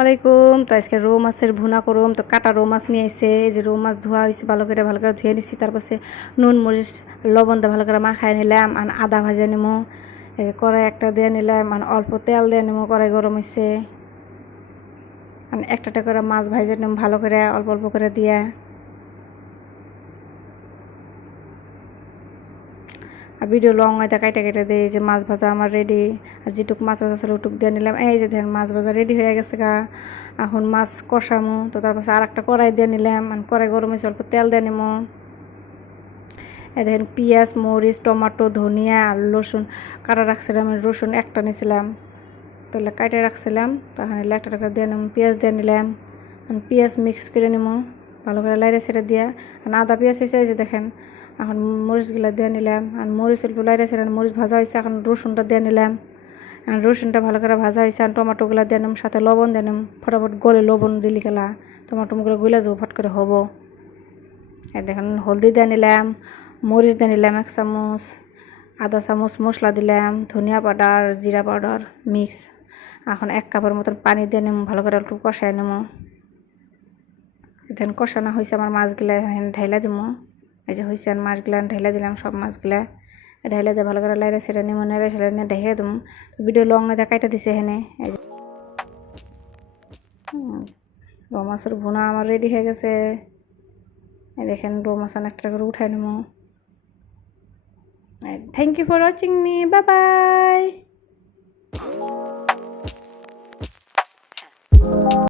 আলাইকুম। তো আজকে রৌ মাছের ভুনা করুম। তো কাটা রৌ মাছ নিয়ে এসে এই যে রৌ মাছ ধোয়া হয়েছে ভালো করে ধুয়ে নিচ্ছি। তারপরে নুন মরিচ লবণ দিয়ে ভালো করে মাখাই নিলাম। আর আদা ভাজা নিমো। এই যে কড়াই একটা দিয়ে নিলাম, মানে অল্প তেল দিয়ে নিমো। কড়াই গরম হয়েছে, মানে একটা করে মাছ ভাজা নিম ভালো করে অল্প অল্প করে দিয়ে। আর ভিডিও লং হয় তা কাইটা কেটে দিই। যে মাছ ভাজা আমার রেডি। আর যেটুক মাছ ভাজা ছিল ওটুক দিয়ে নিলাম। এই যে দেখেন মাছ ভাজা রেডি হয়ে গেছে গা। এখন মাছ কষামো। তো তারপর আর একটা কড়াই দিয়ে নিলাম, মানে কড়াই গরম হয়েছে, অল্প তেল দিয়ে নিমো। এই দেখেন পেঁয়াজ মরিচ টমেটো ধনিয়া আর রসুন কাটা রাখছিলাম। রসুন একটা নিয়েছিলাম, তাহলে কাটে রাখছিলাম। তখন একটা টাকা দিয়ে নিলাম, পেঁয়াজ দিয়ে নিলাম। পেঁয়াজ মিক্স করে নিমো ভালো করে লাইরে ছেড়ে দিয়া। আর আদা পেঁয়াজ হয়েছে এই যে দেখেন। এখন মরিচগুলো দিয়ে নিলাম। আর মরিচ অল্প লাইরে ছেড়ে মরিচ ভাজা হয়েছে, এখন রসুনটা দিয়ে নিলাম। আর রসুনটা ভালো করে ভাজা হয়েছে। আর টমেটোগুলো দিয়ে নিলাম, সাথে লবণ দিয়ে নিলাম। ফটাফট গলে লবণ দিলি গেলা টমেটোগুলো গলে যাবো, ফট করে হবো। এই দেখেন হলদি দিয়ে নিলাম, মরিচ দিয়ে নিলাম 1 চামচ, আধা চামচ মশলা দিলাম, ধনিয়া পাউডার জিরা পাউডার মিক্স। এখন 1 কাপের মতন পানি দিয়ে নিম, ভালো করে একটু কষাই নেবো। দেখেন কষানো হয়েছে আমার মাছগুলা, ঢাইলা দিমো। এই যে হয়েছে মাছগুলা ঢাইলা দিলাম, সব মাছগুলা ঢাইলা দিয়ে ভালো করে লাইরে সেটা নিমো। নেড়ে সেটা নিয়ে ঢেকে দিম। ভিডিও লং হয়ে কাইটা দিছে এখানে। এই যে রৌ মাছের ভুনা আমার রেডি হয়ে গেছে। এই দেখেন রৌ মাছ একটা করে উঠাই নেবো। Thank you for watching me, bye by.